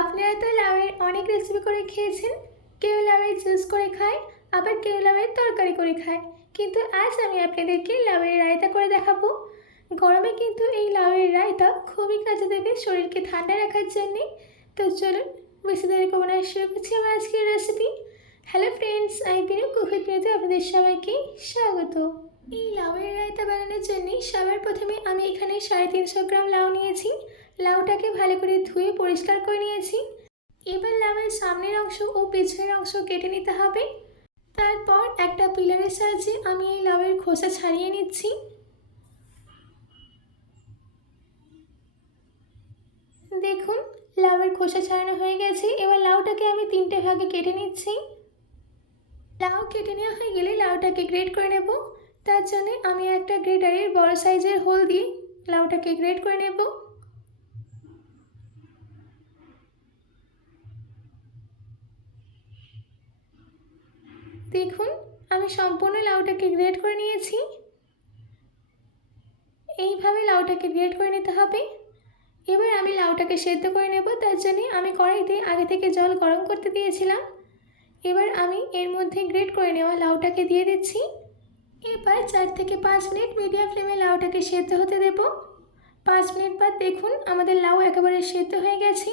আপনারা তো লাউয়ের অনেক রেসিপি করে খেয়েছেন। কেউ লাউয়ের জুস করে খায়, আবার কেউ লাউয়ের তরকারি করে খায়, কিন্তু আজ আমি আপনাদেরকে লাউয়ের রায়তা করে দেখাবো। গরমে কিন্তু এই লাউয়ের রায়তা খুবই কাজে দেবে শরীরকে ঠান্ডা রাখার জন্যে। তো চলুন বেশি দেরি করবো না, শুরু করছি আমার আজকের রেসিপি। হ্যালো ফ্রেন্ডস, আমি বিনু কুকিং ভিডিওতে আপনাদের সবাইকে স্বাগত। এই লাউয়ের রায়তা বানানোর জন্য সবার প্রথমে আমি এখানে 350 গ্রাম লাউ নিয়েছি। লাউটাকে ভালো করে ধুয়ে পরিষ্কার করে নিয়েছি। এবার লাউয়ের সামনের অংশ ও পেছনের অংশ কেটে নিতে হবে। তারপর একটা পিলারের সাহায্যে আমি এই লাউয়ের খোসা ছাড়িয়ে নিচ্ছি। দেখুন লাউয়ের খোসা ছাড়ানো হয়ে গেছে। এবার লাউটাকে আমি 3টে ভাগে কেটে নিচ্ছি। লাউ কেটে নেওয়া হয়ে গেলে লাউটাকে গ্রেট করে নেব। তার জন্য আমি একটা গ্রেটারের বড় সাইজের হোল দিয়ে লাউটাকে গ্রেট করে নেব। দেখুন আমি সম্পূর্ণ লাউটাকে গ্রেট করে নিয়েছি। এইভাবে লাউটাকে গ্রেট করে নিতে হবে। এবার আমি লাউটাকে সেদ্ধ করে নেব। তার জন্য আমি কড়াইতে আগে থেকে জল গরম করতে দিয়েছিলাম। এবার আমি এর মধ্যে গ্রেট করে নেওয়া লাউটাকে দিয়ে দিচ্ছি। এবার 4 থেকে 5 মিনিট মিডিয়াম ফ্লেমে লাউটাকে সেদ্ধ হতে দেব। 5 মিনিট বাদ দেখুন আমাদের লাউ একেবারে সেদ্ধ হয়ে গেছে।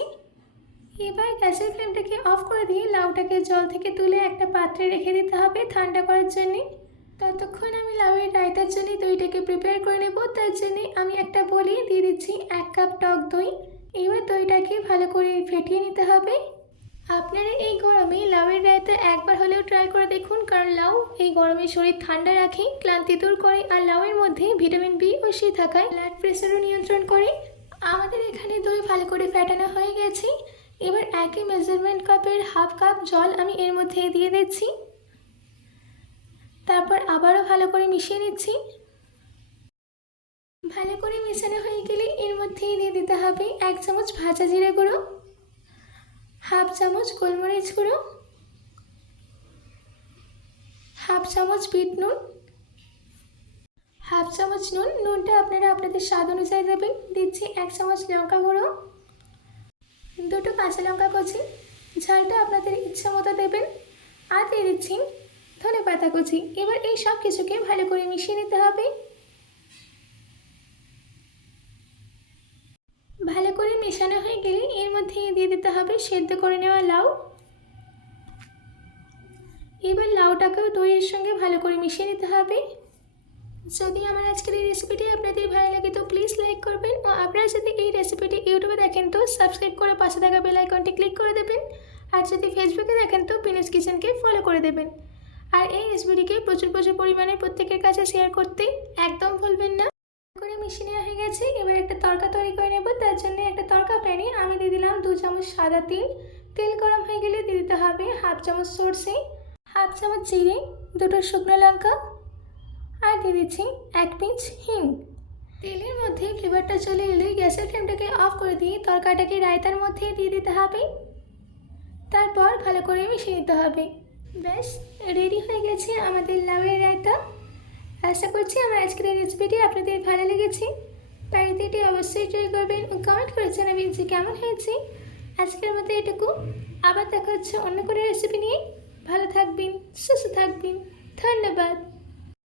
এবার গ্যাসের ফ্লেমটাকে অফ করে দিয়ে লাউটাকে জল থেকে তুলে একটা পাত্রে রেখে দিতে হবে ঠান্ডা করার জন্যে। ততক্ষণ আমি লাউয়ের রায়তার জন্য দইটাকে প্রিপেয়ার করে নেব। তার জন্যে আমি একটা বলে দিয়ে দিচ্ছি 1 কাপ টক দই। এবার দইটাকে ভালো করে ফেটিয়ে নিতে হবে। আপনারা এই গরমে লাউয়ের রায়তা একবার হলেও ট্রাই করে দেখুন, কারণ লাউ এই গরমে শরীর ঠান্ডা রাখে, ক্লান্তি দূর করে, আর লাউয়ের মধ্যে ভিটামিন বি ও সি থাকায় ব্লাড প্রেশারও নিয়ন্ত্রণ করে। আমাদের এখানে দই ভালো করে ফেটানো হয়ে গেছে। এবার একই মেজারমেন্ট কাপের হাফ কাপ জল আমি এর মধ্যে দিয়ে দিচ্ছি। তারপর আবারও ভালো করে মিশিয়ে নিচ্ছি। ভালো করে মেশানো হয়ে গেলে এর মধ্যেই দিয়ে দিতে হবে 1 চামচ ভাজা জিরে গুঁড়ো, হাফ চামচ গোলমরিচ গুঁড়ো, হাফ চামচ বিট নুন, হাফ চামচ নুন। নুনটা আপনারা আপনাদের স্বাদ অনুযায়ী দেবেন। দিচ্ছি 1 চামচ লঙ্কা গুঁড়ো, 2টো কাঁচা লঙ্কা কুচি, ঝালটা আপনাদের ইচ্ছা মতো দেবেন, আর দিয়ে দিচ্ছি ধনেপাতা কুচি। এবার এই সব কিছুকে ভালো করে মিশিয়ে নিতে হবে। ভালো করে মেশানো হয়ে গেলে এর মধ্যে দিয়ে দিতে হবে সেদ্ধ করে নেওয়া লাউ। এবার লাউটাকেও দইয়ের সঙ্গে ভালো করে মিশিয়ে নিতে হবে। যদি আমার আজকের এই রেসিপিটি আপনাদের ভালো লাগে তো প্লিজ লাইক করবেন, ও আপনারা যদি এই রেসিপিটি ইউটিউবে দেখেন তো সাবস্ক্রাইব করে পাশে থাকা বেল আইকনটি ক্লিক করে দেবেন, আর যদি ফেসবুকে দেখেন তো বিনুস কিচেনকে ফলো করে দেবেন। আর এই রেসিপিটিকে প্রচুর পরিমাণে প্রত্যেকের কাছে শেয়ার করতে একদম ভুলবেন না। করে মিশিয়ে নেওয়া হয়ে গেছে। এবার একটা তড়কা তৈরি করে নেব। তার জন্য একটা তড়কা প্যানে আমি দিয়ে দিলাম 2 চামচ সাদা তেল। তেল গরম হয়ে গেলে দিয়ে দিতে হবে হাফ চামচ সরষে, হাফ চামচ জিরে, 2টো শুকনো লঙ্কা, আর দিয়ে দিচ্ছি 1 পিঞ্চ হিং। তেলের মধ্যে ফ্লেভারটা চলে এলে গ্যাসের ফ্লেমটাকে অফ করে দিয়ে তরকাটাকে রায়তার মধ্যে দিয়ে দিতে হবে। তারপর ভালো করে মিশিয়ে নিতে হবে। ব্যাস রেডি হয়ে গেছে আমাদের লাউয়ের রায়তা। আশা করছি আমার আজকের এই রেসিপিটি আপনাদের ভালো লেগেছে। বাড়িতে এটি অবশ্যই ট্রাই করবেন ও কমেন্ট করে জানাবেন যে কেমন হয়েছে। আজকের মতো এটুকু, আবার দেখা হচ্ছে অন্য কোনো রেসিপি নিয়ে। ভালো থাকবেন, সুস্থ থাকবেন, ধন্যবাদ।